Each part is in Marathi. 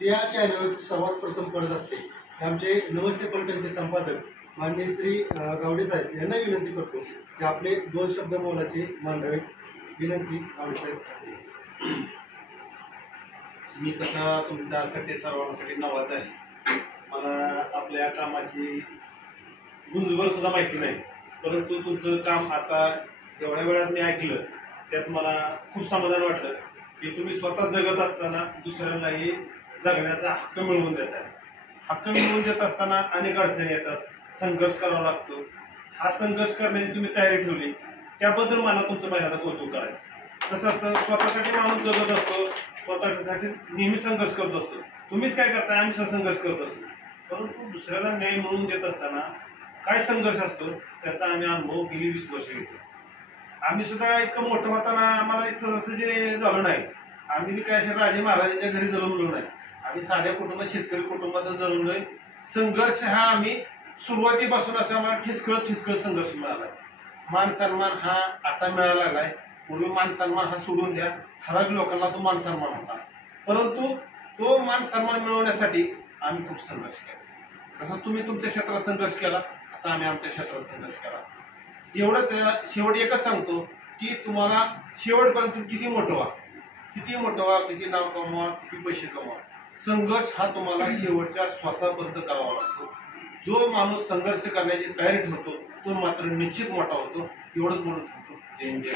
त्या चॅनल सर्वात प्रथम करत असते. आमचे नमस्ते पलटणचे संपादक माननीय श्री गावडे साहेब यांना विनंती करतो की आपले 2 शब्द बोलायचे मांडावे. विनंती गावडे साहेब. मी तसा तुमच्यासाठी सर्वांसाठी नवाच आहे. मला आपल्या कामाची गुंजभर सुद्धा माहिती नाही, परंतु तुमचं काम आता जेवढ्या वेळात मी ऐकलं त्यात मला खूप समाधान वाटलं की तुम्ही स्वतः जगत असताना दुसऱ्यांनाही जगण्याचा हक्क मिळवून देत आहे. हक्क मिळवून देत असताना अनेक अडचणी येतात, संघर्ष करावा लागतो. हा संघर्ष करण्याची तुम्ही तयारी ठेवली त्याबद्दल मला तुमचं पहिल्यांदा कौतुक करायचं. कसं असतं, स्वतःसाठी माणूस जगत असतो, स्वतःसाठी नेहमी संघर्ष करत असतो. तुम्हीच काय करताय, आम्ही सुद्धा संघर्ष करत असतो. परंतु दुसऱ्याला न्याय मिळवून देत असताना काय संघर्ष असतो त्याचा आम्ही अनुभव गेली 20 वर्ष घेतो. आम्ही सुद्धा इतकं मोठं होताना आम्हाला सहजे झालं नाही. आम्ही काय अशा राजे महाराजांच्या घरी जन्मलो नाही. आम्ही साध्या कुटुंबात, शेतकरी कुटुंबातच जन्मलोय. संघर्ष हा आम्ही सुरुवातीपासून असं आम्हाला ठिसकळत संघर्ष मिळाला. मान सन्मान हा आता मिळायला लागलाय. पूर्वी मान सन्मान हा सोडून द्या, ठराविक लोकांना तो मान सन्मान होता. परंतु तो मान सन्मान मिळवण्यासाठी आम्ही खूप संघर्ष केला. जसं तुम्ही तुमच्या क्षेत्रात संघर्ष केला असा आम्ही आमच्या क्षेत्रात संघर्ष केला. एवढंच शेवट एकच सांगतो की तुम्हाला शेवटपर्यंत किती मोठं व्हा, किती नाव कमवा, किती पैसे कमवा, संघर्ष हा तुम्हाला शेवटच्या श्वासापर्यंत करावा लागतो. जो माणूस संघर्ष करण्याची तयारी ठेवतो तो मात्र निश्चित मोठा होतो. एवढंच बोलून ठेवतो. जय जय.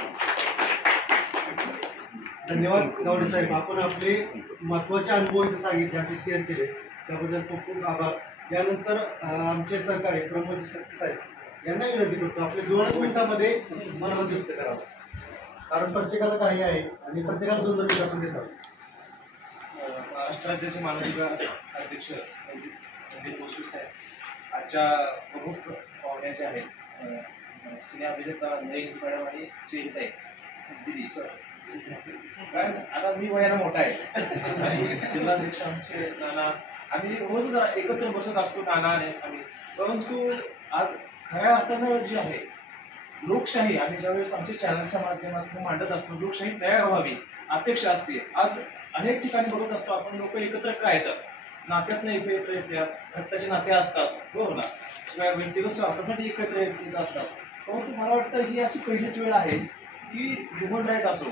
धन्यवाद गावडे साहेब. आपण आपले महत्त्वाचे अनुभव इथे सांगितले, आमचे शेअर केले, त्याबद्दल खूप खूप आभार. यानंतर आमचे सहकारी प्रमोद शास्त्री साहेब यांना विनंती करतो आपले 2 मिनिटांमध्ये मनोगत व्यक्त करावं, कारण प्रत्येकाला काही आहे आणि प्रत्येकाला 2 मिनिट आपण देतो. महाराष्ट्र राज्याचे माननीय अध्यक्ष रणजित भोसले साहेब, आजच्या प्रमुख पाहुण्या जे आहेत सिने अभिनेता नयन मॅडम आणि चेताई दिदी सर, कारण आता मी वयाला मोठा आहे आणि जिल्हाध्यक्ष आमचे नाना, आम्ही रोज एकत्र बसत असतो नाना आणि आम्ही. परंतु आज खऱ्या अर्थानं जी आहे लोकशाही, आम्ही ज्यावेळेस आमच्या चॅनलच्या माध्यमातून मांडत असतो, लोकशाही तयार व्हावी अपेक्षा असते. आज अनेक ठिकाणी बघत असतो आपण, लोक एकत्र काय येतात, नात्यातनं एकत्र येतात, रक्ताचे नाते असतात, बरोबर ना, शिवाय व्यक्तिगत स्वार्थासाठी एकत्र येत असतात. परंतु मला वाटतं ही अशी पहिलीच वेळ आहे की ह्युमन राईट असो,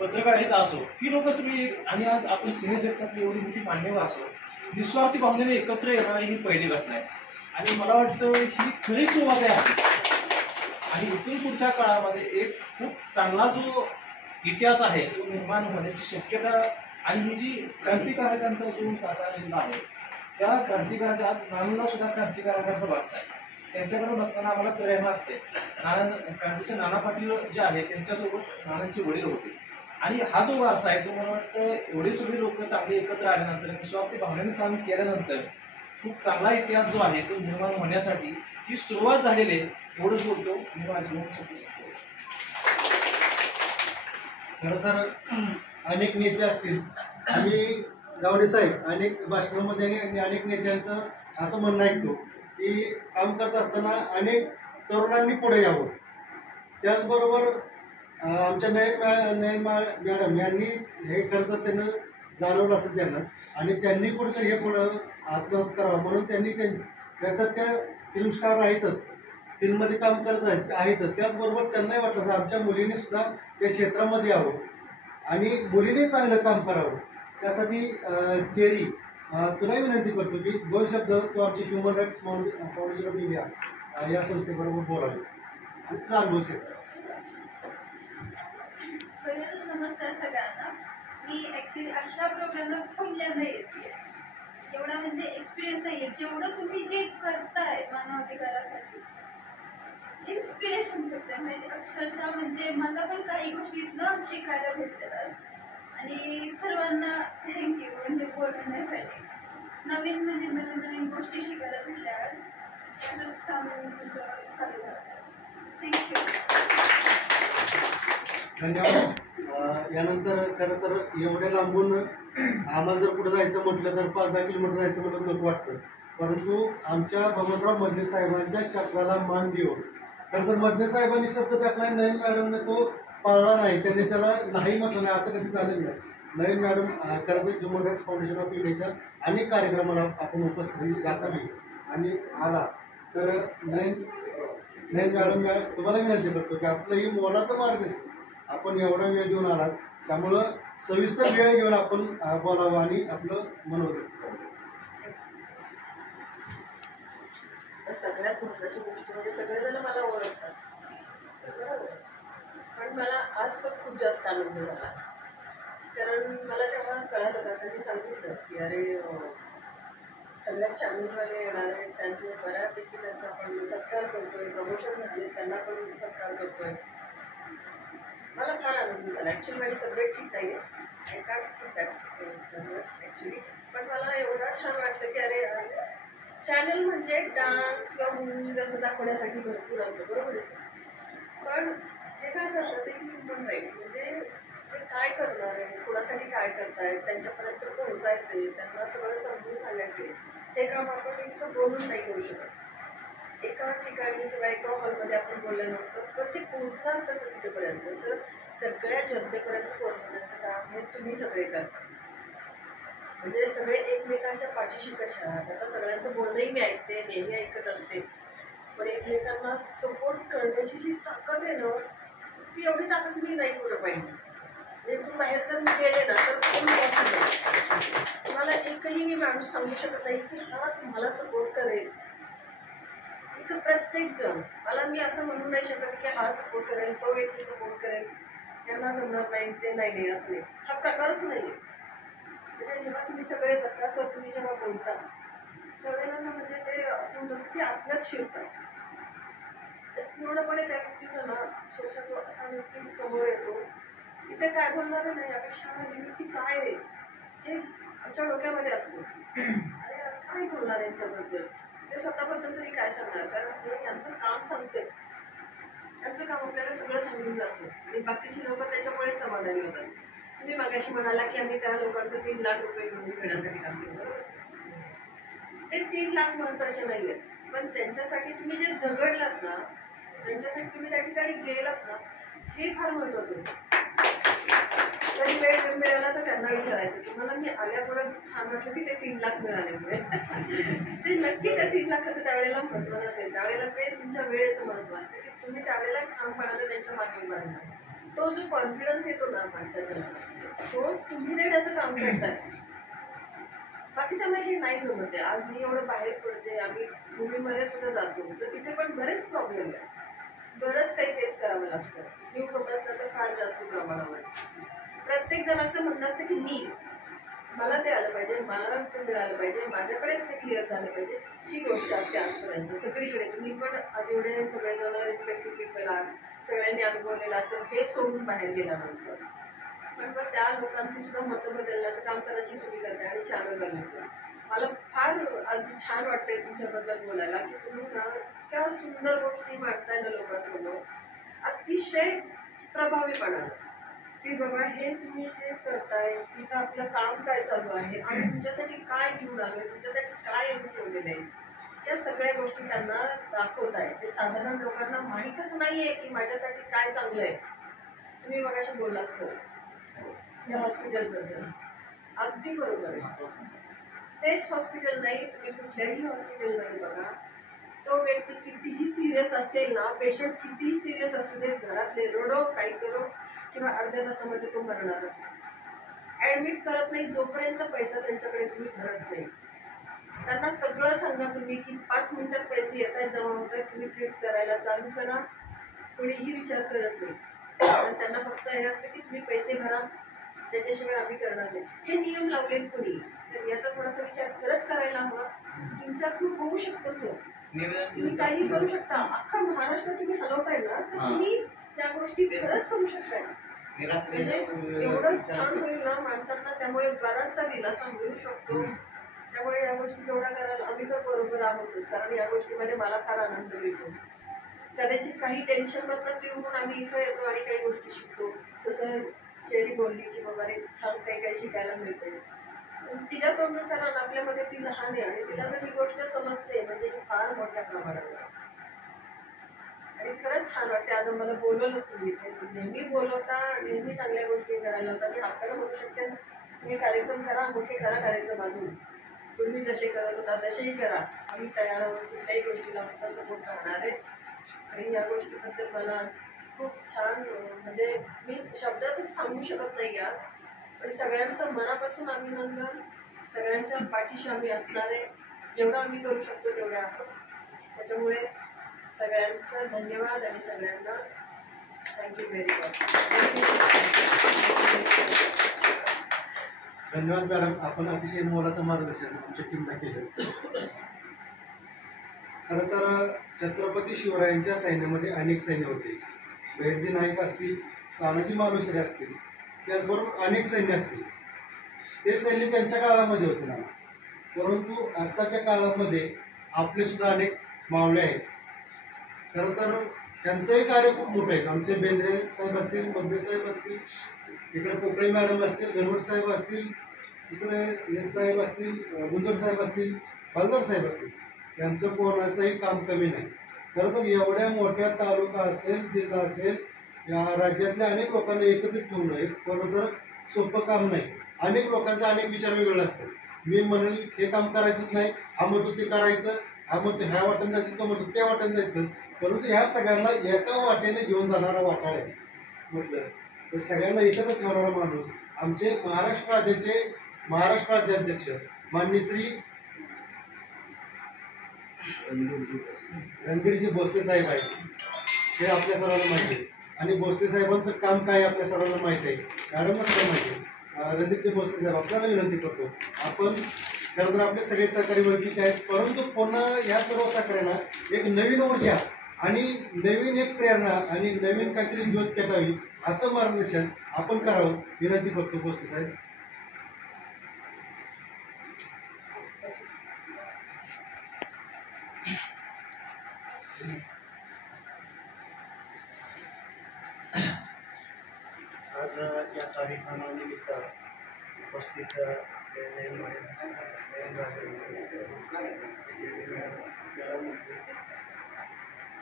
पत्रकारिता असो, ही लोक सगळी, आणि आज आपण सिने जगतातली एवढी मोठी मान्यवर असो, निस्वार्थी भावनेने एकत्र येणारी ही पहिली घटना आहे. आणि मला वाटतं ही खरी सुरुवात आहे आणि इथून पुढच्या काळामध्ये एक खूप चांगला जो इतिहास आहे तो निर्माण होण्याची शक्यता. आणि ही जी क्रांतिकारकांचा जो सातारा जिल्हा आहे त्या क्रांतिकारकांचा, आज नानांना सुद्धा क्रांतिकारकांचा वारसा आहे. त्यांच्याकडे बघताना आम्हाला प्रेरणा असते. क्रांतीचे नाना पाटील जे आहे त्यांच्यासोबत नानांचे वडील होते. आणि हा जो वारसा आहे तो मला वाटतं एवढे सगळे लोक चांगले एकत्र आल्यानंतर, निस्वार्थी भावनेने काम केल्यानंतर खूप चांगला इतिहास जो आहे तो निर्माण होण्यासाठी ही सुरुवात झालेली आहे. एवढंच बोलतो मी माझी बोलू शकतो. खरं तर अनेक नेते असतील आणि गावडे साहेब अनेक भाषणामध्ये अनेक नेत्यांचं असं म्हणणं ऐकतो की काम करत असताना अनेक तरुणांनी पुढे यावं. त्याचबरोबर आमच्या नयन मॅडम यांनी हे खरं त्यांना जाणवलं असेल त्यांना, आणि त्यांनी कुठेतरी हे पुढं आत्मसात करावं म्हणून त्यांनी त्या फिल्म स्टार आहेतच, फिल्ममध्ये काम करत आहेतच. त्याचबरोबर त्यांनाही वाटलं आमच्या मुलींनी सुद्धा त्या क्षेत्रामध्ये यावं आणि मुलींनी चांगलं काम करावं. त्यासाठी चेरी तुलाही विनंती करतो की 2 शब्द तू आमची human rights foundation of India या संस्थेबरोबर बोलावे आणि तुझा अनुभव शेअर करा. नमस्कार सगळ्यांना. मी ॲक्च्युली अशा प्रोग्रामला पहिल्यांदा येते. एवढा म्हणजे एक्सपिरियन्स नाही आहे. जेवढं तुम्ही जे करताय मानवाधिकारासाठी इन्स्पिरेशन भेटते माहिती, अक्षरशः म्हणजे मला पण काही गोष्टी इथनं शिकायला भेटतात आज. आणि सर्वांना थँक्यू म्हणजे बोलण्यासाठी. नवीन नवीन गोष्टी शिकायला भेटल्या आज. असंच काम तुमचं चालू राहतं. थँक्यू. धन्यवाद. यानंतर खरं तर एवढ्या लांबून आम्हाला जर कुठं जायचं म्हटलं तर 5-10 किलोमीटर जायचं म्हटलं नको वाटतं, परंतु आमच्या बबनराव मधने साहेबांच्या शब्दाला मान देऊन, खरं तर मधने साहेबांनी शब्द टाकला, नयन मॅडमने तो पाळला नाही, त्यांनी त्याला नाही म्हटलं नाही, असं कधी झालं नाही. नयन मॅडम खरं ह्युमन राईट्स फाउंडेशन ऑफ इंडियाच्या अनेक कार्यक्रमाला आपण उपस्थित दाखवली आणि आला तर नयन मॅडम तुम्हाला विनंती करतो की आपलं ही मोलाचं मार्गदर्शन आपण एवढा वेळ देऊन आलात त्यामुळं सविस्तर वेळ घेऊन आपण बोलावं आणि आपलं मनोरंजन करावं. सगळ्यात महत्त्वाची गोष्ट म्हणजे सगळेजण मला ओळखतात बरोबर, पण मला आज तर खूप जास्त आनंद झाला. कारण मला जेव्हा कळालं का त्यांनी सांगितलं की अरे सगळ्यात चॅनलवाले येणार आहेत, त्यांचे बऱ्यापैकी त्यांचा आपण सत्कार करतोय, प्रमोशन झाले त्यांना पण सत्कार करतोय, मला फार आनंद झाला. ॲक्च्युली माझी तब्येत ठीक नाही आहे, I can't speak that actually, पण मला एवढं छान वाटलं की अरे चॅनल म्हणजे डान्स किंवा मूवीज असं दाखवण्यासाठी भरपूर असतं बरोबर आहे सर, पण हे काय करतात ते की ह्युमन राईट्स म्हणजे ते काय करणार आहे, कोणासाठी काय करतायत, त्यांच्यापर्यंत पोहोचायचे, त्यांना सगळं समजून सांगायचे, हे काम आपण इथं बोलून नाही करू शकत. एका ठिकाणी किंवा एका हॉलमध्ये आपण बोललं नव्हतं, पण ते पोहोचणार कसं तिथेपर्यंत, तर सगळ्या जनतेपर्यंत पोहोचवण्याचं काम हे तुम्ही सगळे करता. म्हणजे सगळे एकमेकांच्या पाठीशी कशा आहात, आता सगळ्यांचं बोलणंही मी ऐकते, नेहमी ऐकत असते, पण एकमेकांना सपोर्ट करण्याची जी ताकद आहे ना ती एवढी ताकद मी नाही करू पाहिजे. म्हणजे तुम्ही बाहेर जर मी गेले ना तर इम्पॉसिबल, तुम्हाला एकही मी माणूस सांगू शकत नाही की हा तुम्हाला सपोर्ट करेल. इथं प्रत्येक जण मला मी असं म्हणू नाही शकत की हा सपोर्ट करेल, तो व्यक्ती सपोर्ट करेल, त्यांना जमणार नाही ते नाही असं नाही, हा प्रकारच नाही. म्हणजे जेव्हा तुम्ही सगळे बसता सर तुम्ही जेव्हा बोलता त्यावेळेला म्हणजे ते असं होत असतं की आपल्याच शिरतात, पूर्णपणे त्या व्यक्तीचं ना अक्षरशः तो असा व्यक्ती समोर येतो की ते काय बोलणार नाही यापेक्षा ही व्यक्ती काय आहे हे आमच्या डोक्यामध्ये असतं. अरे काय बोलणार यांच्याबद्दल, ते स्वतःबद्दल तरी काय सांगणार, कारण ते यांचं काम सांगते, त्यांचं काम आपल्याला सगळं सांगून जातं आणि बाकीची लोक त्याच्यामुळे समाधानी होतात. तुम्ही मागाशी म्हणाला की आम्ही त्या लोकांचं 3 लाख रुपये घेऊन घेण्यासाठी काम केलं बरोबर, ते 3 लाख महत्वाचे नाही आहेत, पण त्यांच्यासाठी तुम्ही जे झगडलात ना, त्यांच्यासाठी तुम्ही त्या ठिकाणी गेलात ना, हे फार महत्वाचं होतं. तरी वेळ मिळाला तर त्यांना विचारायचं तुम्हाला मी आल्यापुढे छान वाटलं की ते 3 लाख मिळाल्यामुळे ते नक्की त्या 3 लाखाचं त्यावेळेला महत्व नसेल, त्यावेळेला ते तुमच्या वेळेचं महत्व असतं की तुम्ही त्यावेळेला ठामपणाने त्यांच्या मागे उभा राहणार. तो जो कॉन्फिडन्स येतो ना माणसाच्या मनात तो तुम्ही देण्याचं काम करताय. बाकीच्यांना हे नाही जमत आहे. आज मी एवढं बाहेर पडते, आम्ही मुलीमध्ये सुद्धा जातो तर तिथे पण बरेच प्रॉब्लेम आहे, बरंच काही फेस करावं लागतं. न्यू कमर्स तर फार जास्त प्रमाणावर प्रत्येक जणांचं म्हणणं असतं की मला ते आलं पाहिजे, मला ते मिळालं पाहिजे, माझ्याकडेच ते क्लिअर झालं पाहिजे, ही गोष्ट असते आजपर्यंत सगळीकडे. तुम्ही पण आज एवढे सगळेजण रिस्पेक्टिव्ह पीपल आहात, सगळ्यांनी अनुभवलेलं असेल हे सोडून बाहेर गेल्यानंतर पण मग त्या लोकांची सुद्धा मतं बदलण्याचं काम कदाचित तुम्ही करताय आणि चॅनल बनवतो. मला फार आज छान वाटतंय तुमच्याबद्दल बोलायला की तुम्ही ना इतक्या सुंदर गोष्टी मांडताय ना लोकांसमोर अतिशय प्रभावीपणानं की बाबा हे तुम्ही जे करताय तिथं आपलं काम काय चालू आहे आणि तुमच्यासाठी काय घेऊन आलोय, तुमच्यासाठी काय येऊन ठेवलेलं आहे, या सगळ्या गोष्टी त्यांना दाखवताय जे साधारण लोकांना माहीतच नाहीये की माझ्यासाठी काय चांगलं आहे. तुम्ही मगाशी बोललात सर या हॉस्पिटलबद्दल, अगदी बरोबर आहे. तेच हॉस्पिटल नाही, तुम्ही कुठल्याही हॉस्पिटलमध्ये बघा, तो व्यक्ती कितीही सिरियस असेल ना, पेशंट कितीही सिरियस असू दे, घरातले रडो काही करो किंवा अर्ध्या तासामध्ये तो मरणार असतो, ऍडमिट करत नाही जोपर्यंत पैसा त्यांच्याकडे तुम्ही धरत नाही. त्यांना सगळं सांगा तुम्ही की 5 मिनिटात पैसे येत आहेत, जमा होत आहेत, तुम्ही ट्रीट करायला चालू करा, कोणीही विचार करत नाही. आणि त्यांना फक्त हे असतं की तुम्ही पैसे भरा, त्याच्याशिवाय आम्ही करणार नाही. हे नियम लावलेत कोणी, तर याचा थोडासा विचार खरंच करायला हवा. तुमच्या थ्रू होऊ शकतो सर, तुम्ही काही करू शकता, अख्खा महाराष्ट्र तुम्ही हलवताय ना तर तुम्ही त्या गोष्टी खरंच करू शकताय. म्हणजे एवढं छान होईल ना माणसांना, त्यामुळे बराचसा दिलासा मिळू शकतो. त्यामुळे या गोष्टी जेवढा करायला आम्ही तर बरोबर आहोतच, कारण या गोष्टीमध्ये मला फार आनंद मिळतो. कदाचित काही टेन्शन मधनं फ्री होऊन आम्ही इथं येतो आणि काही गोष्टी शिकतो. जसं चेरी बोलली की बाबा रे छान काही काही शिकायला मिळते, तिच्या तोंडून कारण आपल्यामध्ये ती लहान आहे आणि तिला जर ही गोष्ट समजते म्हणजे फार मोठ्या प्रमाणावर. आणि खरंच छान वाटते. आज मला बोलवलं तुम्ही इथे. नेहमी बोलवता, नेहमी चांगल्या गोष्टी करायला होता. मी आपल्याला म्हणू शकते तुम्ही कार्यक्रम करा, मोठे करा कार्यक्रम अजून. तुम्ही जसे करत होता तसेही करा. आम्ही तयार आहोत, कुठल्याही गोष्टीला आमचा सपोर्ट करणार आहे. आणि या गोष्टीबद्दल मला आज खूप छान म्हणजे मी शब्दातच सांगू शकत नाही आज. पण सगळ्यांचं मनापासून अभिनंदन. सगळ्यांच्या पाठीशी आम्ही असणार आहे. जेवढं आम्ही करू शकतो तेवढे आहोत. त्याच्यामुळे सगळ्यांचं धन्यवाद आणि सगळ्यांना थँक्यू व्हेरी मच. धन्यवाद मॅडम, आपण अतिशय मोलाचं मार्गदर्शन आमच्या टीमला केलं. खरं तर छत्रपती शिवरायांच्या सैन्यामध्ये अनेक सैन्य होते. बेडजी नाईक असतील, तानाजी मालुसरे असतील, त्याचबरोबर अनेक सैन्य असतील. ते सैन्य त्यांच्या काळामध्ये होते ना, परंतु आत्ताच्या काळामध्ये आपले सुद्धा अनेक मावळे आहेत. खरं तर त्यांचंही कार्य खूप मोठं आहे. आमचे बेंद्रे साहेब असतील, मगदे साहेब असतील, इकडे पोकळे मॅडम असतील, गणवट साहेब असतील, इकडे एस साहेब असतील, गुंजर साहेब असतील, हलदार साहेब असतील, यांचं कोणाचंही काम कमी नाही. खरं तर एवढ्या मोठ्या तालुका असेल, जिल्हा असेल, या राज्यातल्या अनेक लोकांना एकत्रित ठेवणं हे खरं तर सोपं काम नाही. अनेक लोकांचा अनेक विचार वेगळे असतात. मी म्हणेल हे काम करायचंच नाही, हा म्हणतो ते करायचं, हा म्हणतो ह्या वाटेने जायचं, तो म्हणतो त्या वाटेने जायचं. परंतु ह्या सगळ्यांना एका वाटेने घेऊन जाणारा वाटाळ आहे म्हटलं तर सगळ्यांना एकत्र ठेवणारा माणूस आमचे महाराष्ट्र राज्याध्यक्ष माननीय श्री रणधीरजी भोसले साहेब आहेत. हे आपल्या सर्वांना माहिती आहे. आणि भोसले साहेबांचं काम काय आपल्या सर्वांना माहिती आहे, मॅडमला सुद्धा माहिती आहे. रणधीरजी भोसले साहेब आपल्याला विनंती करतो, आपण खरं तर आपले सगळे सहकारी ओळखीचे आहेत, परंतु पुन्हा या सर्व सहकार्यांना एक नवीन ऊर्जा आणि नवीन एक प्रेरणा आणि नवीन काहीतरी ज्योत पेटावी असं मार्गदर्शन आपण करावं विनंती करतो भोसले साहेब. आज या कार्यक्रमानिमित्त उपस्थित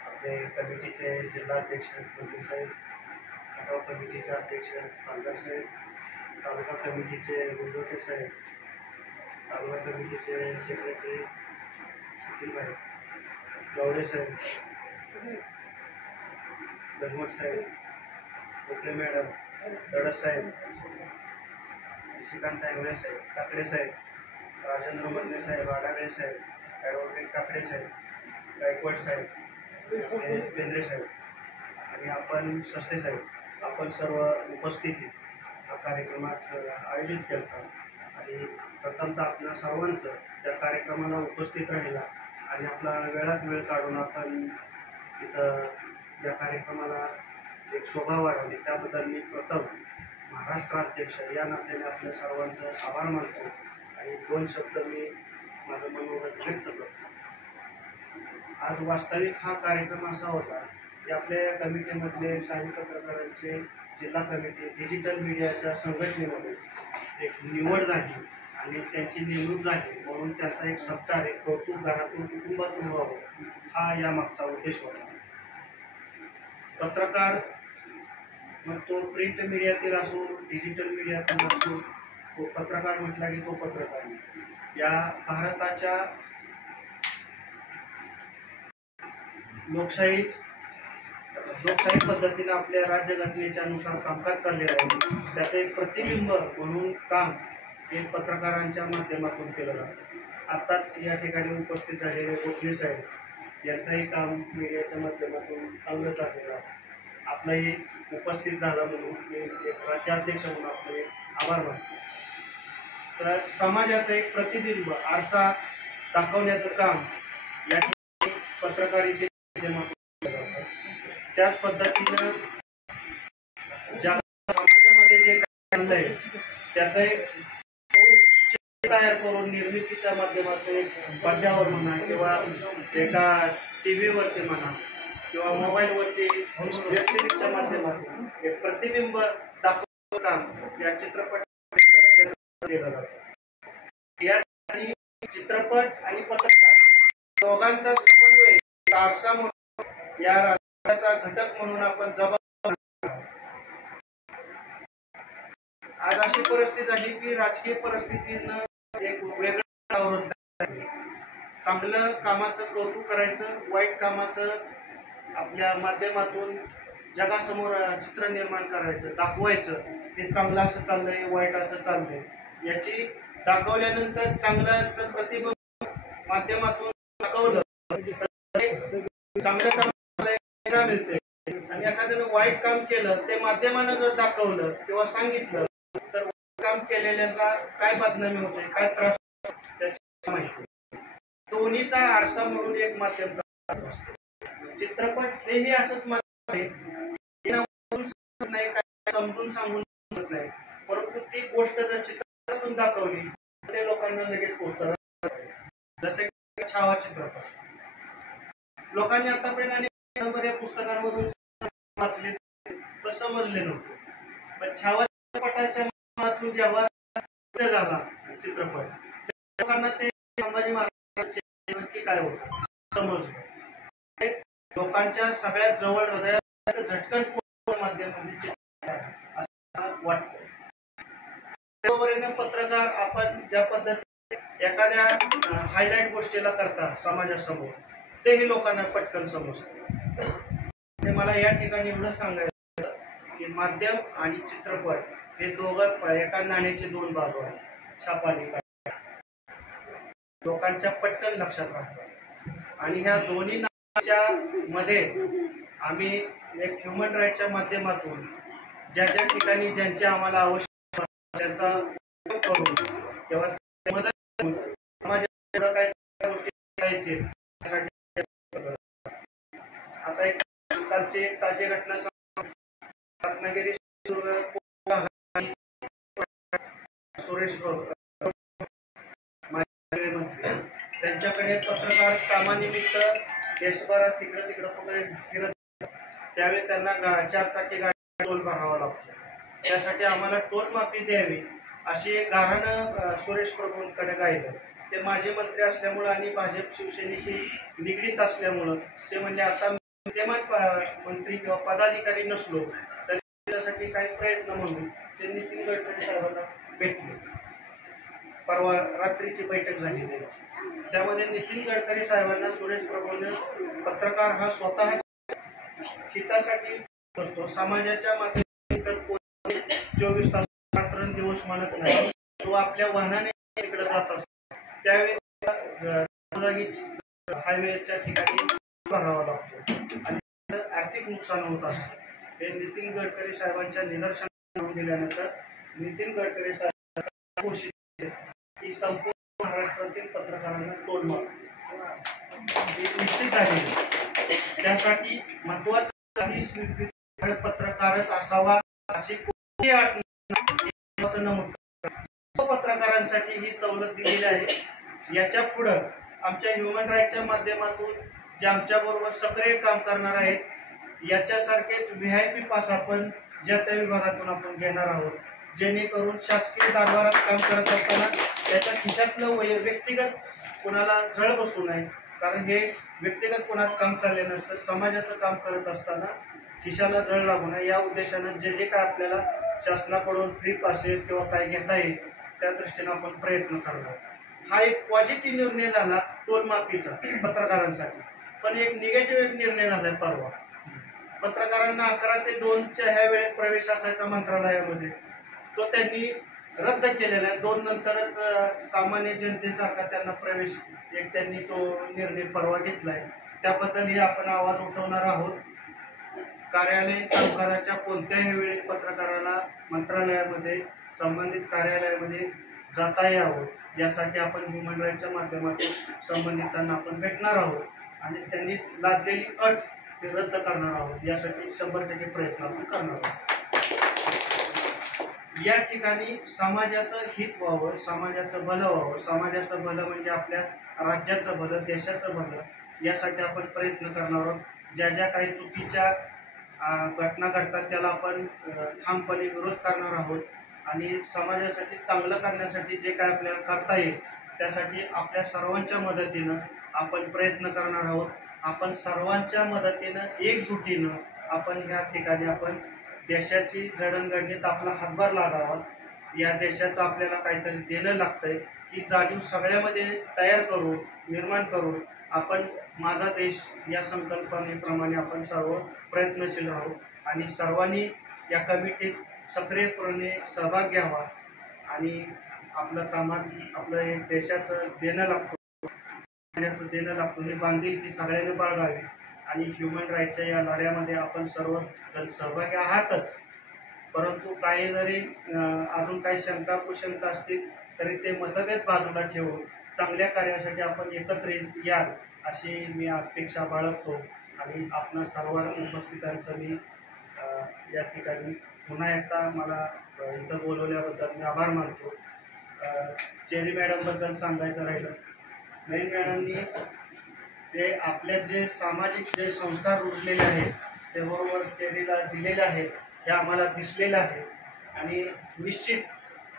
आपले कमिटीचे जिल्हाध्यक्ष मंत्री साहेब, गाव कमिटीचे अध्यक्ष खासदार साहेब, तालुका कमिटीचे गुंजोटे साहेब, तालुका कमिटीचे सेक्रेटरी सुखीलभाई गवडे साहेब, गणवट साहेब, कोकळे मॅडम, दडस साहेब, श्रीकांत इंगळे साहेब, काकडे साहेब, राजेंद्र मधने साहेब, आडागळे साहेब, ॲडव्होकेट काकडे साहेब, गायकवाड साहेब, बेंद्रे साहेब आणि आपण सस्ते साहेब, आपण सर्व उपस्थिती हा कार्यक्रमात आयोजित केला. आणि प्रथमतः आपल्या सर्वांचं त्या कार्यक्रमाला उपस्थित राहिला आणि आपला वेळात वेळ काढून आपण इथं या कार्यक्रमाला एक शोभा वाढवली, त्याबद्दल मी प्रथम महाराष्ट्राध्यक्ष या नात्याने आपल्या सर्वांचं आभार मानतो आणि 2 शब्द मी माझं मनोगत व्यक्त करतो. आज वास्तविक हा कार्यक्रम असा होता की आपल्या कमिटीमधले काही पत्रकारांचे जिल्हा कमिटी डिजिटल मीडियाच्या संघटनेमध्ये एक निवड झाली आणि त्यांची नेमणूक झाली, म्हणून त्याचा एक सत्कार, एक कौतुक घरातून कुटुंबातून व्हावं हा या मागचा उद्देश होता. पत्रकार मग तो प्रिंट मीडियातील असो, डिजिटल मीडियातील असो, तो पत्रकार म्हटला की तो पत्रकार. या भारताच्या लोकशाही पद्धतीने आपल्या राज्यघटनेच्या नुसार कामकाज चालले आहे, त्याचं एक प्रतिबिंब म्हणून काम हे पत्रकारांच्या माध्यमातून केलं जातं. आत्ताच या ठिकाणी उपस्थित झालेले भोसले साहेब यांचंही काम मीडियाच्या माध्यमातून चांगलं चाललेलं आहे. आपलंही उपस्थित झालं म्हणून मी एक राज्याध्यक्ष म्हणून आपले आभार मानतो. तर समाजाचं एक प्रतिबिंब, आरसा दाखवण्याचं काम या ठिकाणी पत्रकारितेच्या माध्यमातून केलं जातं. त्याच पद्धतीनं ज्या समाजामध्ये जे काय चाललंय त्याचं एक तयार करून निर्मितीच्या माध्यमातून एक पडद्यावर म्हणा किंवा एका TV वरती म्हणा किंवा मोबाईलवरती वेबसिरीजच्या माध्यमातून एक प्रतिबिंब दाखवण्याचं काम या चित्रपट केलं जातं. या चित्रपट आणि पत्रकार दोघांचा समन्वय आरसा म्हणून या त्याचा घटक म्हणून आपण आज अशी परिस्थिती झाली की राजकीय परिस्थितीनं एक वेगळं आवरण चांगलं कामाचं कौतुक करायचं, वाईट कामाचं आपल्या माध्यमातून जगासमोर चित्र निर्माण करायचं, दाखवायचं हे चांगलं असं चाललंय, वाईट असं चाललंय. याची दाखवल्यानंतर चांगलं प्रतिबिंब माध्यमातून दाखवलं चांगलं काम मिळते आणि एखाद्यानं वाईट काम केलं ते माध्यमानं जर दाखवलं किंवा सांगितलं तर काम केलेल्याला काय बदनामी होते, काय त्रास त्याची माहिती. दोन्हीचा आरसा म्हणून एक माध्यम चित्रपट हेही असंच माध्यम आहे, नाही काय समजून सांगून नाही, परंतु ती गोष्ट जर चित्रातून दाखवली ते लोकांना लगेच पोहोचतात. जसे की छावा चित्रपट लोकांनी आतापर्यंत अनेक बऱ्या पुस्तकांमधून वाचले तर समजले नव्हते, पण छावा चित्रपटाच्या माध्यमातून जेव्हा झाला चित्रपट लोकांना ते संभाजी महाराजांचे नक्की काय होतं समजलं. लोकांच्या सगळ्यात जवळ हृदयाचं झटकन माध्यम म्हणजे असं वाटतं. त्याबरोबरीने पत्रकार आपण ज्या पद्धतीने एखाद्या हायलाइट गोष्टीला करता समाजासमोर तेही लोकांना पटकन समजतं. मला या ठिकाणी एवढं सांगायचं की माध्यम आणि चित्रपट हे दोघं एका नाण्याचे दोन बाजू आहेत. छापाने लोकांच्या पटकन लक्षात राहतात आणि ह्या दोन्ही मध्ये आम्ही एक ह्युमन राईटच्या माध्यमातून ज्या ज्या ठिकाणी ज्यांची आम्हाला आवश्यक त्यांचा उपयोग करून तेव्हा मदत करून समाजात काय गोष्टी आहेत आता एक कालची एक ताजी घटना रत्नागिरी सुरेश त्यांच्याकडे पत्रकार कामानिमित्त देशभरात तिकडं कुठे फिरत त्यावेळी त्यांना 4 चाकी गाडी टोल भरावा लागतो. त्यासाठी आम्हाला टोल माफी द्यावी अशी एक गाऱ्हाणं सुरेश प्रभूंकडे गायलं. ते माजी मंत्री असल्यामुळं आणि भाजप शिवसेनेशी निगडीत असल्यामुळं ते म्हणजे आता विद्यमान मंत्री किंवा पदाधिकारी नसलो तरी त्यासाठी काही प्रयत्न म्हणून ते नितीन गडकरी साहेबांना भेटले. परवा रात्रीची बैठक झाली त्यांची. त्यामध्ये नितीन गडकरी साहेबांना सुरेश प्रभूंनी पत्रकार हा स्वतः हितासाठी असतो, समाजाच्या माध्यमातून 24 तास रात्रंदिवस म्हणत नाही, तो आपल्या वाहनाने तिकडे जात असतो. त्यावेळी हायवेच्या ठिकाणी भरावा लागतो आणि आर्थिक नुकसान होत असते. हे नितीन गडकरी साहेबांच्या निदर्शनास दिल्यानंतर नितीन गडकरी साहेब घोषित की संपूर्ण महाराष्ट्रातील पत्रकारांना टोल माफी निश्चित आहे. त्यासाठी महत्वाचं पत्रकारच असावा अशी कोणती अट नमूद पत्रकारांसाठी ही सवलत दिलेली आहे. याच्या पुढं आमच्या ह्युमन राईटच्या माध्यमातून जे आमच्या बरोबर सक्रिय काम करणार आहेत याच्यासारखेच VIP पास आपण ज्या त्या विभागातून आपण घेणार आहोत, जेणेकरून शासकीय कारभारात काम करत असताना त्याच्या खिशातलं व्यक्तिगत कोणाला झळ बसू नये. कारण हे व्यक्तिगत कोणाचं काम चालले नसतं, समाजाचं काम करत असताना खिशाला झळ लागू नये या उद्देशानं जे काय आपल्याला शासनाकडून फ्री पासेस किंवा काय घेता येईल त्या दृष्टीनं आपण प्रयत्न करणार. हा एक पॉझिटिव्ह निर्णय झाला टोल माफीचा पत्रकारांसाठी, पण एक निगेटिव्ह एक निर्णय झालाय परवा. पत्रकारांना 11 ते 2च्या ह्या वेळेत प्रवेश असायचा मंत्रालयामध्ये, तो त्यांनी रद्द केलेला आहे. 2 नंतरच सामान्य जनतेसारखा त्यांना प्रवेश एक त्यांनी तो निर्णय परवा घेतलाय. त्याबद्दलही आपण आवाज उठवणार आहोत. कार्यालयीन कामकाजाच्या कोणत्याही वेळी पत्रकाराला मंत्रालयामध्ये संबंधित कार्यालयामध्ये जाता यावं यासाठी आपण ह्युमन राईटच्या माध्यमातून संबंधितांना आपण भेटणार आहोत आणि त्यांनी लादलेली अट ते रद्द करणार आहोत. यासाठी 100% प्रयत्न आपण करणार आहोत. या ठिकाणी समाजाचं हित व्हावं, समाजाचं भलं व्हावं. समाजाचं भलं म्हणजे आपल्या राज्याचं भलं, देशाचं भलं, यासाठी आपण प्रयत्न करणार आहोत. ज्या ज्या काही चुकीच्या घटना घडतात त्याला आपण ठामपणे विरोध करणार आहोत आणि समाजासाठी चांगलं करण्यासाठी जे काय आपल्याला करता येईल त्यासाठी आपल्या सर्वांच्या मदतीनं आपण प्रयत्न करणार आहोत. आपण सर्वांच्या मदतीनं एकजुटीनं आपण ह्या ठिकाणी आपण देशाची जडणघडणीत आपला हातभार लागावा. या देशाचं आपल्याला काहीतरी देणं लागतंय ही जाणीव सगळ्यामध्ये तयार करू, निर्माण करून आपण माझा देश या संकल्पनेप्रमाणे आपण सर्व प्रयत्नशील राहू आणि सर्वांनी या कमिटीत सक्रियपणे सहभाग घ्यावा आणि आपलं कामात आपलं एक देशाचं देणं लागतो हे बांधिलकी सगळ्यांनी बाळगावी आणि ह्युमन राईटच्या या लढ्यामध्ये आपण सर्व जण सहभागी आहातच. परंतु काही जरी अजून काही शंका कुशंका असतील तरी ते मतभेद बाजूला ठेवून चांगल्या कार्यासाठी आपण एकत्रित याल अशी मी अपेक्षा बाळगतो आणि आपणा सर्व उपस्थितांचं मी या ठिकाणी पुन्हा एकदा मला इथं बोलवल्याबद्दल मी आभार मानतो. चेरी मॅडमबद्दल सांगायचं राहिलं, नईन मॅडमनी ते आपल्यात जे सामाजिक जे संस्कार रुजलेले आहेत ते बरोबर चेरीला दिलेले आहेत हे आम्हाला दिसलेलं आहे आणि निश्चित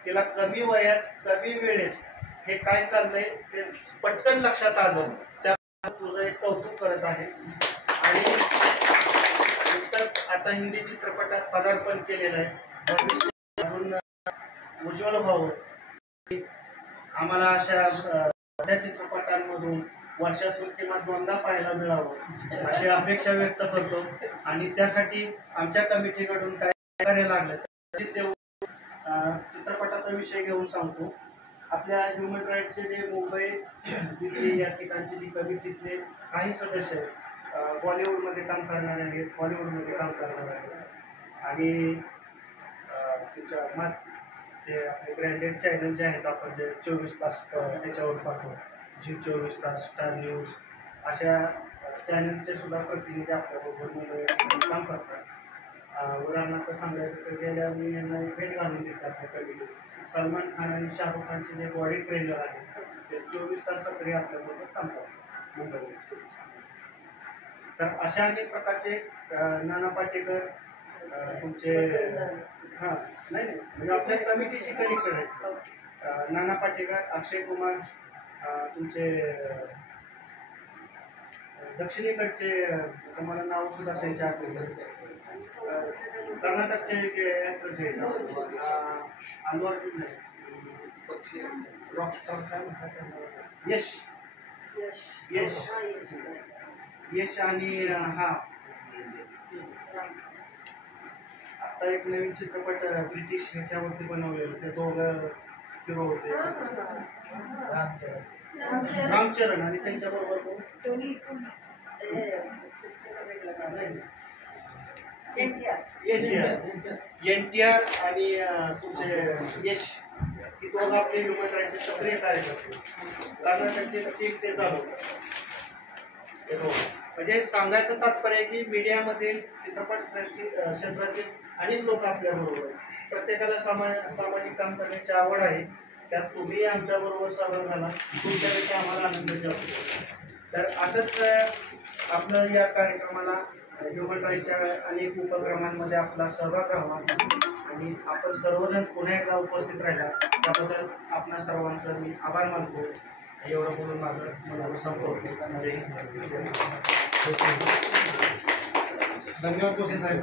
तिला कमी वयात कमी वेळेत हे काय चाललंय ते पटकन लक्षात आलं. त्या तुझं एक कौतुक करत आहे आणि आता हिंदी चित्रपटात पदार्पण केलेलं आहे. अजून उज्ज्वल भाऊ आम्हाला अशा चित्रपटांमधून वर्षातून किंवा दोनदा पाहायला मिळावं अशी अपेक्षा व्यक्त करतो आणि त्यासाठी आमच्या कमिटीकडून काय कार्य लागलं चित्रपटाचा विषय घेऊन सांगतो. आपल्या ह्युमन राईटचे जे मुंबई दिल्ली या ठिकाणचे जी कमिटीतले काही सदस्य आहेत बॉलिवूडमध्ये काम करणारे आहेत, हॉलिवूडमध्ये काम करणारे आहेत आणि ते आपले ब्रँडेड चॅनल जे आहेत आपण जे 24 तास त्याच्यावर पाहतो, जी 24 तास, स्टार न्यूज अशा चॅनलचे सुद्धा प्रतिनिधी आपल्याबरोबर काम करतात. उदाहरणार्थ सांगायचं तर गेल्या मी यांना भेट घालून दिली आपल्या कमिटीत. सलमान खान आणि शाहरुख खानचे जे बॉडी ट्रेनर आहेत ते 24 तास सक्रिय आपल्याबरोबर काम करतात मुंबईत. तर अशा अनेक प्रकारचे नाना पाटेकर तुमचे नाही म्हणजे आपल्या कमिटीशी कनेक्टेड आहेत. नाना पाटेकर, अक्षय कुमार, तुमचे दक्षिणेकडचे तुम्हाला नाव सुद्धा त्यांच्या आठवते. कर्नाटकचे जे ॲक्टर जे अल्लू अर्जुन यश यश यश आणि आता एक नवीन चित्रपट ब्रिटिश ह्याच्यावरती बनवलेलं ते दोघं हिरो होते रामचरण आणि त्यांच्याबरोबर NTR आणि तुमचे यश ही दोघं आपले ह्युमन राईटचे सक्रिय कार्यकर्ते कर्नाटकचे ते चालू. म्हणजे सांगायचं तात्पर्य आहे की मीडियामध्ये चित्रपट क्षेत्रातील अनेक लोक आपल्याबरोबर प्रत्येकाला सामाजिक काम करण्याची आवड आहे. त्यात तुम्ही आमच्याबरोबर सहभाग झाला तुमच्यापेक्षा आम्हाला आनंदाची असतो. तर असंच आपलं या कार्यक्रमाला ह्युमन राईटच्या अनेक उपक्रमांमध्ये आपला सहभाग राहावा आणि आपण सर्वजण पुन्हा एकदा उपस्थित राहिला त्याबद्दल आपणा सर्वांचं मी आभार मानतो. एवढं बोलून माझं मला संपवतो. धन्यवाद जोशी साहेब.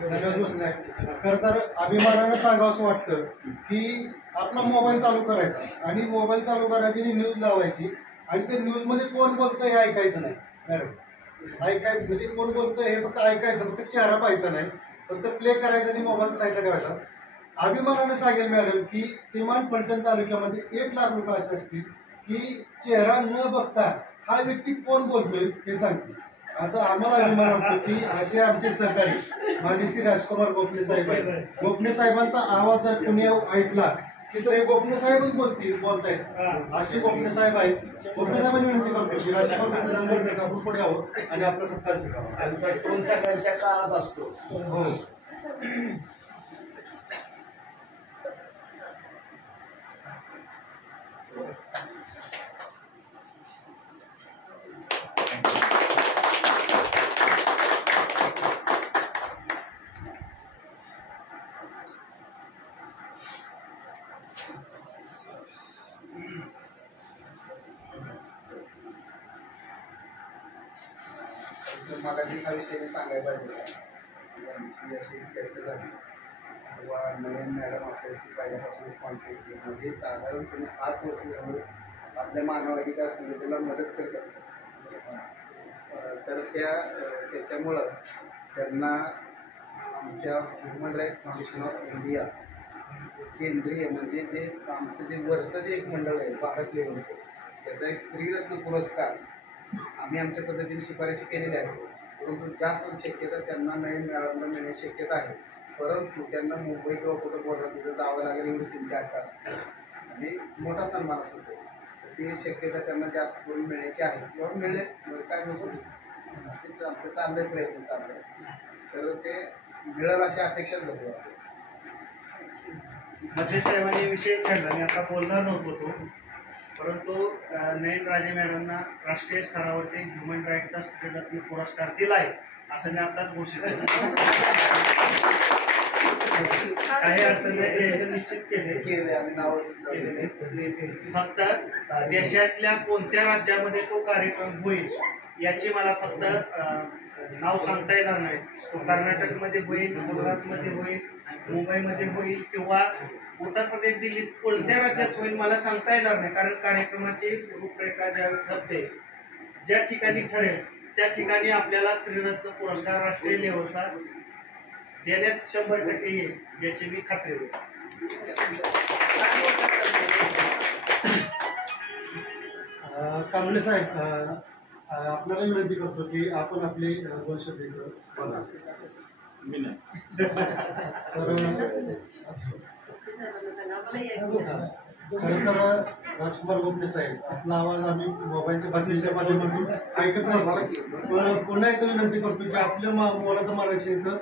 धन्यवाद जोशी साहेब. खरं तर अभिमानानं सांगावं असं वाटतं की आपला मोबाईल चालू करायचा आणि मोबाईल चालू करायची आणि न्यूज लावायची आणि ते न्यूजमध्ये कोण बोलतं हे ऐकायचं नाही. मॅडम ऐकायचं म्हणजे कोण बोलतं हे फक्त ऐकायचं, फक्त चेहरा पाहायचा नाही, फक्त प्ले करायचं आणि मोबाईल साईडला ठेवायचा. अभिमानाने सांगेल मॅडम की किमान फलटण तालुक्यामध्ये 1 लाख लोक असे असतील की चेहरा न बघता हा व्यक्ती कोण बोलतोय हे सांगतील. असं आम्हाला अभिमान वाटतो की असे आमचे सहकारी माननीय श्री राजकुमार गोपने साहेब आहेत. गोपने साहेबांचा आवाज जर कोणी ऐकला की तर हे गोपने साहेबच बोलतायत असे गोपने साहेब आहेत. गोपने साहेबांनी विनंती करतो की राजकुमार आपण पुढे यावं आणि आपला सत्कार स्वीकारावा. आमचा टोन सगळ्यांच्या काळात असतो. हो. मगाशीच हा विषय सांगायला पाहिजे आमची अशी चर्चा झाली किंवा नवीन मॅडम आपल्याशी पहिल्यापासून कॉन्टॅक्ट केली म्हणजे साधारणपणे 7 वर्ष झालं आपल्या मानवाधिकार संघटनेला मदत करत असतात तर त्याच्यामुळं त्यांना आमच्या human right foundation of India केंद्रीय म्हणजे जे आमचं जे वरचं जे एक मंडळ आहे भारत लेवलचं त्याचा एक स्त्रीरत्न पुरस्कार आम्ही आमच्या पद्धतीने शिफारशी केलेल्या आहेत परंतु जास्त शक्यता त्यांना नवीन मॅडमला मिळण्याची शक्यता आहे परंतु त्यांना मुंबई किंवा कुठं बोलणं तिथं जावं लागेल एवढी तुमची आठ असते आणि मोठा सन्मान असतो तर ती शक्यता त्यांना जास्त करून मिळण्याची आहे किंवा मिळेल काय नसेल तेच आमचं चाललंय प्रयत्न चाललाय तर ते मिळेल अशी अपेक्षाच होती मध्ये साहेबांनी विषय छेडला मी आता बोलणार नव्हतो तो परंतु नयन राजे मॅडमना राष्ट्रीय स्तरावरती ह्युमन राईटचा स्त्रीरत्न पुरस्कार दिला आहे असं मी आताच घोषित केलं काही अडचणी निश्चित केले आम्ही नाव फक्त देशातल्या कोणत्या राज्यामध्ये तो कार्यक्रम होईल याची मला फक्त नाव सांगता येणार नाही तो कर्नाटकमध्ये होईल गुजरातमध्ये होईल मुंबईमध्ये होईल किंवा उत्तर प्रदेश दिल्लीत कोणत्या राज्यात होईल मला सांगता येणार नाही कारण कार्यक्रमाची रूपरेखा ज्यावेळेस असते ज्या ठिकाणी ठरेल त्या ठिकाणी आपल्याला स्त्रीरत्न पुरस्कार राष्ट्रीय लेवलचा देण्यात 100% येईल याची मी खात्री देतो. कांबळे साहेब आपल्याला विनंती करतो की आपण आपले 2 शब्द बोला. मी नाही खरं तर राजकुमार गोपने साहेब आपला आवाज आम्ही मोबाईलच्या बातमीच्या माध्यमातून ऐकत असतो पुन्हा एकदा विनंती करतो की आपल्या मोलाचं मार्गदर्शन इथं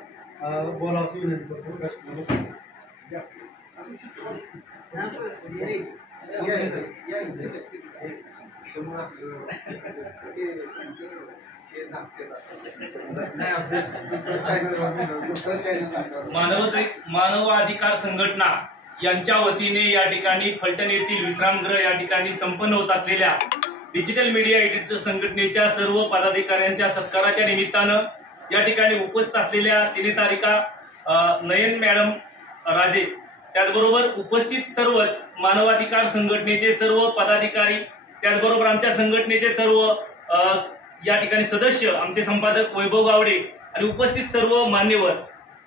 बोलावं असं विनंती करतो राजकुमार गोपने मानवाधिकार संघटना यांच्या वतीने या ठिकाणी फलटण येथील विश्रामगृह या ठिकाणी संपन्न होत असलेल्या डिजिटल मीडिया एडिटर संघटनेच्या सर्व पदाधिकाऱ्यांच्या सत्काराच्या निमित्तानं या ठिकाणी उपस्थित असलेल्या सिनेतारिका नयन मॅडम राजे त्याचबरोबर उपस्थित सर्वच मानवाधिकार संघटनेचे सर्व पदाधिकारी त्याचबरोबर आमच्या संघटनेचे सर्व या ठिकाणी सदस्य आमचे संपादक वैभव गावडे आणि उपस्थित सर्व मान्यवर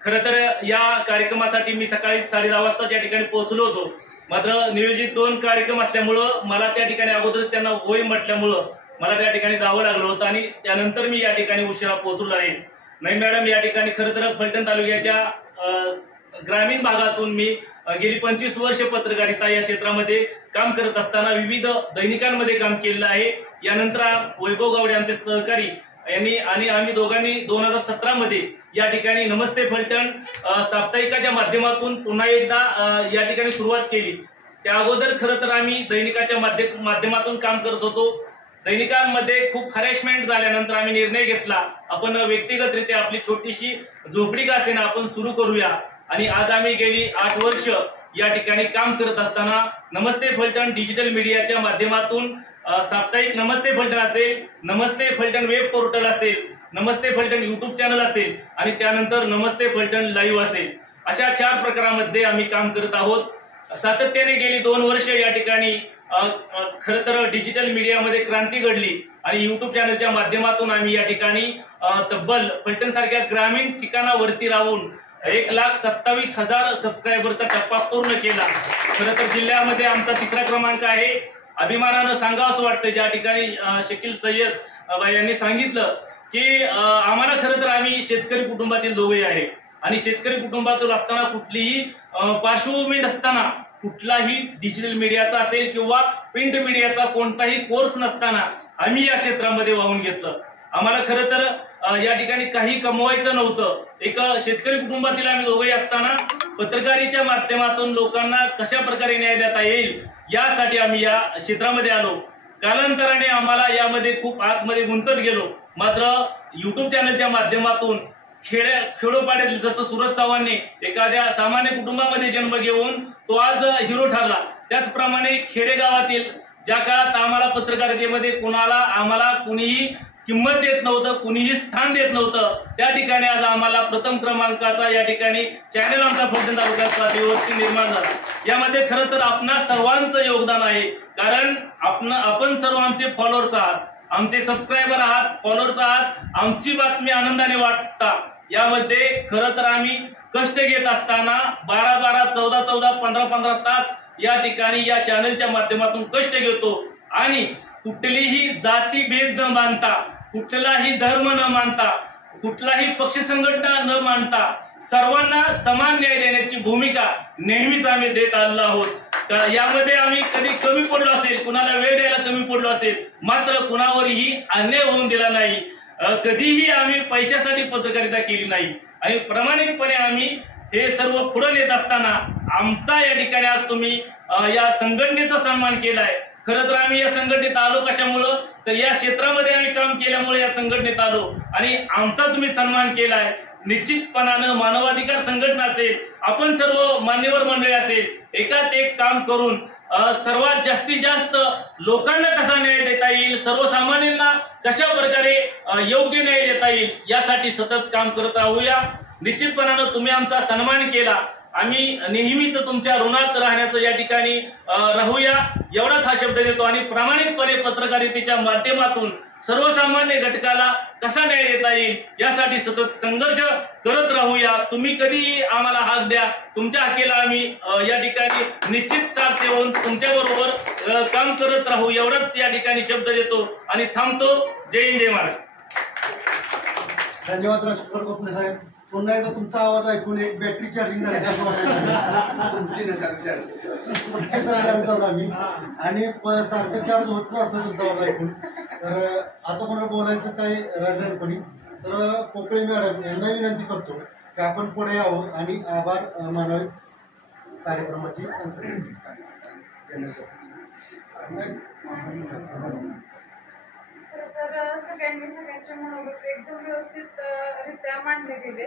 खरं तर या कार्यक्रमासाठी मी सकाळी 10:30 वाजता त्या ठिकाणी पोहोचलो होतो मात्र नियोजित 2 कार्यक्रम असल्यामुळं मला त्या ठिकाणी अगोदरच त्यांना होय म्हटल्यामुळं मला त्या ठिकाणी जावं लागलं होतं आणि त्यानंतर मी या ठिकाणी उशिरा पोहोचलो आहे. नाही मॅडम या ठिकाणी खरं तर फलटण तालुक्याच्या ग्रामीण भागातून मी गेली 25 वर्ष पत्रकारिता या क्षेत्रामध्ये काम करत असताना विविध दैनिकांमध्ये काम केलेलं आहे. यानंतर वैभव गावडे आमचे सहकारी यांनी आणि आम्ही दोघांनी 2017 मध्ये या ठिकाणी नमस्ते फलटण साप्ताहिकाच्या माध्यमातून पुन्हा एकदा या ठिकाणी सुरुवात केली. त्या अगोदर खरं तर आम्ही दैनिकाच्या माध्यमातून काम करत होतो. दैनिकांमध्ये खूप हॅरेसमेंट झाल्यानंतर आम्ही निर्णय घेतला आपण व्यक्तिगतरित्या आपली छोटीशी झोपडी का असेना आपण सुरू करूया आणि आज आम्ही गेली 8 वर्ष या ठिकाणी काम करत असताना नमस्ते फलटण डिजिटल मीडियाच्या माध्यमातून साप्ताहिक नमस्ते फलटण असेल, नमस्ते फलटण वेब पोर्टल असेल, नमस्ते फलटण युट्यूब चॅनल असेल आणि त्यानंतर नमस्ते फलटण लाईव्ह असेल अशा 4 प्रकारामध्ये आम्ही काम करत आहोत. सातत्याने गेली 2 वर्ष या ठिकाणी खरं तर डिजिटल मीडियामध्ये क्रांती घडली आणि युट्यूब चॅनलच्या माध्यमातून आम्ही या ठिकाणी तब्बल फलटण सारख्या ग्रामीण ठिकाणावरती राहून 1,27,000 सबस्क्रायबरचा टप्पा पूर्ण केला. खरं तर जिल्ह्यामध्ये आमचा 3रा क्रमांक आहे. अभिमानानं सांगावं असं वाटतं ज्या ठिकाणी शकील सय्यद यांनी सांगितलं की आम्हाला खरं तर आम्ही शेतकरी कुटुंबातील दोघे आहे आणि शेतकरी कुटुंबातील असताना कुठलीही पार्श्वभूमी नसताना कुठलाही डिजिटल मीडियाचा असेल किंवा प्रिंट मीडियाचा कोणताही कोर्स नसताना आम्ही या क्षेत्रामध्ये वाहून घेतलं. आम्हाला खरं तर या ठिकाणी काही कमवायचं नव्हतं. एक शेतकरी कुटुंबातील आम्ही दोघेही असताना पत्रकारितेच्या माध्यमातून लोकांना कशा प्रकारे न्याय देता येईल यासाठी आम्ही या क्षेत्रामध्ये आलो. कालांतराने आम्हाला यामध्ये खूप आतमध्ये गुंतत गेलो. मात्र युट्यूब चॅनलच्या माध्यमातून खेडोपाड्यातील जसं सुरज चव्हाणने एखाद्या सामान्य कुटुंबामध्ये जन्म घेऊन तो आज हिरो ठरला त्याचप्रमाणे खेडेगावातील ज्या काळात आम्हाला पत्रकारितेमध्ये आम्हाला कुणीही किंमत देत नव्हतं, कुणीही स्थान देत नव्हतं. त्या ठिकाणी आज आम्हाला प्रथम क्रमांकाचा या ठिकाणी चॅनल आमचा फलटण तालुक्यात व्यवस्थित निर्माण झाला. यामध्ये खरं तर आपणा सर्वांचं योगदान आहे, कारण आपण सर्व आमचे फॉलोअर्स आहात, आमचे सबस्क्रायबर आहात, फॉलोअर्स आहात. आमची बातमी आनंदाने वाचता. यामध्ये खरं तर आम्ही कष्ट घेत असताना 12-12, 14-14, 15-15 तास या ठिकाणी या चॅनलच्या माध्यमातून कष्ट घेतो आणि कुठलीही जाती भेद न मानता, कुठलाही धर्म न मानता, कुठलाही पक्ष संघटना न मानता सर्वांना समान न्याय देण्याची भूमिका नेहमीच आम्ही देत आलेलो आहोत. यामध्ये आम्ही कधी कमी पडलो असेल, कुणाला वेळ द्यायला कमी पडलो असेल, मात्र कुणावरही अन्याय होऊन दिला नाही. कधीही आम्ही पैशासाठी पत्रकारिता केली नाही आणि प्रामाणिकपणे आम्ही हे सर्व पुढे नेत असताना आमचा या ठिकाणी आज तुम्ही या संघटनेचा सन्मान केलाय. खरं तर आम्ही या संघटनेत आलो कशामुळं, तर या क्षेत्रामध्ये आम्ही काम केल्यामुळे या संघटनेत आलो आणि आमचा तुम्ही सन्मान केलाय. निश्चितपणानं मानवाधिकार संघटना असेल, आपण सर्व मान्यवर मंडळी असेल, एकात एक काम करून सर्वात जास्तीत जास्त लोकांना कसा न्याय देता येईल, सर्वसामान्यांना कशा प्रकारे योग्य न्याय देता येईल यासाठी सतत काम करत राहूया. निश्चितपणानं तुम्ही आमचा सन्मान केला, आम्ही नेहमीच तुमच्या ऋणात राहण्याचं या ठिकाणी राहूया एवढाच हा शब्द देतो आणि प्रामाणिकपणे पत्रकारितेच्या माध्यमातून सर्वसामान्य घटकाला कसा न्याय देता येईल यासाठी सतत संघर्ष करत राहूया. तुम्ही कधीही आम्हाला हाक द्या, तुमच्या हाकेला आम्ही या ठिकाणी निश्चित साथ देऊन तुमच्या बरोबर काम करत राहू एवढाच या ठिकाणी शब्द देतो आणि थांबतो. जय हिंद, जय महाराष्ट्र. धन्यवाद राजकुमार स्वप्ने साहेब. पुन्हा एकदा तुमचा आवाज ऐकून एक बॅटरी चार्जिंग झाली आम्ही आणि सारखं चार्ज होतच असतं तुमचा आवाज ऐकून. तर आता कोणाला बोलायचं काही राजनपणी तर पोकळे मॅडम यांना विनंती करतो की आपण पुढे यावं आणि आभार मानावे कार्यक्रमाची तर सगळ्यांच्या मनोगत एकदम व्यवस्थित रित्या मांडले गेले.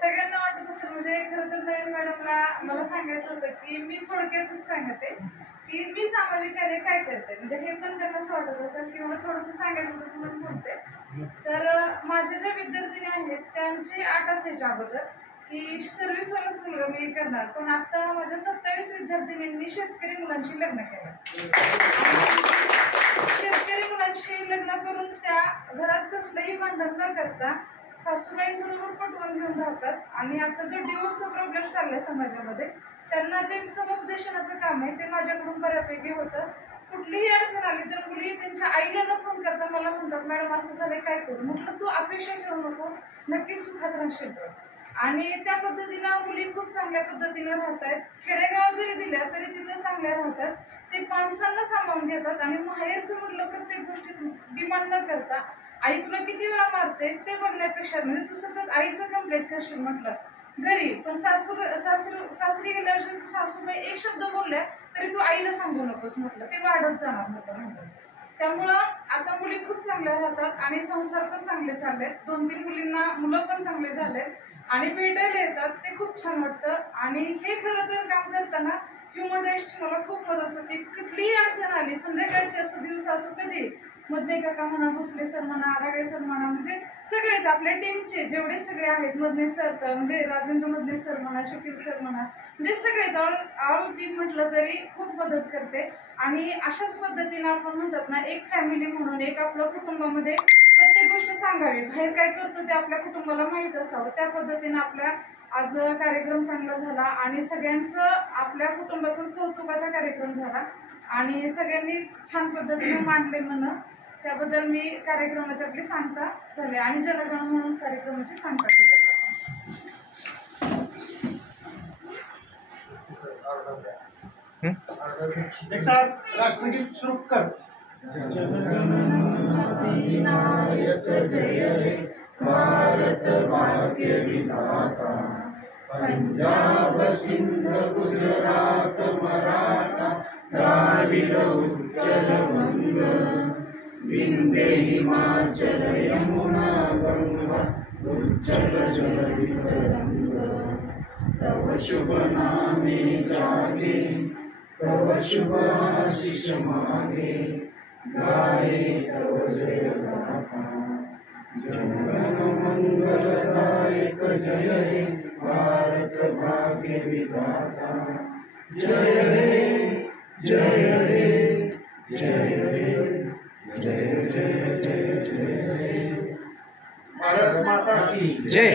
सगळ्यांना वाटत असेल म्हणजे खरं तर नवीन मॅडमला मला सांगायचं होतं की मी थोडक्यातच सांगते की मी सामाजिक कार्य काय करते, म्हणजे हे पण त्यांना असं वाटत असेल की मला थोडंसं सांगायचं होतं म्हणून बोलते. तर माझ्या ज्या विद्यार्थिनी आहेत त्यांची 8 असायच्या अगोदर की सर्व्हिसवालाच मुलगा मी करणार, पण आता माझ्या 27 विद्यार्थिनींनी शेतकरी मुलांशी लग्न केलं. शेतकरी मुलांशी लग्न करून त्या घरात कसलंही भांडण न करता सासूबाईंबरोबर पटवून घेऊन राहतात आणि आता जो डिवोर्सचा प्रॉब्लेम चाललाय समाजामध्ये त्यांना जे समुपदेशनाचं काम आहे ते माझ्याकडून बऱ्यापैकी होतं. कुठलीही अडचण आली तर मुली त्यांच्या आईला न फोन करता मला म्हणतात मॅडम असं झालंय काय करू. म्हटलं तू अपेक्षा ठेवू नको, नक्कीच सुखात राहशील. आणि त्या पद्धतीनं मुली खूप चांगल्या पद्धतीने राहत आहेत. खेडेगाव जरी दिल्या तरी तिथं चांगल्या राहतात. ते माणसांना सामावून घेतात आणि माहेरचं म्हटलं प्रत्येक गोष्टीत डिमांड न करता आई तुला किती वेळा मारते ते बघण्यापेक्षा म्हणजे तू सतत आईचं कंप्लेंट करशील म्हटलं घरी, पण सासरी गेल्यावर सासूबाई एक शब्द बोलल्या तरी तू आईला सांगू नकोस म्हटलं, ते वाढत जाणार म्हटलं. त्यामुळं आता मुली खूप चांगल्या राहतात आणि संसार पण चांगले चाललेत. 2-3 मुलींना मुलं पण चांगले झालेत आणि भेटायला येतात, ते खूप छान वाटतं. आणि हे खरं तर काम करताना ह्युमन राईट्सची मला खूप मदत होती. कुठलीही अडचण आली, संध्याकाळची असो दिवस असो, कधी मधने काका म्हणा, भोसले सर म्हणा, आराळे सर म्हणा, म्हणजे सगळेच आपल्या टीमचे जेवढे सगळे आहेत, मधने सर म्हणजे राजेंद्र मधने सर म्हणा, शकील सर म्हणा, म्हणजे सगळेच ऑल टीम म्हटलं तरी खूप मदत करते. आणि अशाच पद्धतीने आपण म्हणतात ना एक फॅमिली म्हणून एक आपल्या कुटुंबामध्ये प्रत्येक गोष्ट सांगावी, बाहेर काय करतो ते आपल्या कुटुंबाला माहीत असावं. त्या पद्धतीने आपल्या आज कार्यक्रम चांगला झाला आणि सगळ्यांचं आपल्या कुटुंबातून कौतुकाचा कार्यक्रम झाला आणि सगळ्यांनी छान पद्धतीने मांडले म्हणून त्याबद्दल मी कार्यक्रमाची आपली सांगता झाले आणि जनगण म्हणून कार्यक्रमाची सांगता केली. एक साथ राष्ट्रगीत शुरू कर. नायक जय हे भारत भाग्य विधाता, पंजाब सिंध गुजरात मराठा द्राविड उच्चल वंग, विंध्य हिमाचल यमुना गंगा उच्चल जलधि तरंग, तव शुभ नामे जागे, तव शुभ आशीष मागे, गाये तव जय गाथा जनगण मंगलदायक जय हे भारत भाग्य विधाता जय हे जय हे जय हे जय जय जय जय हे भारत माता की जय।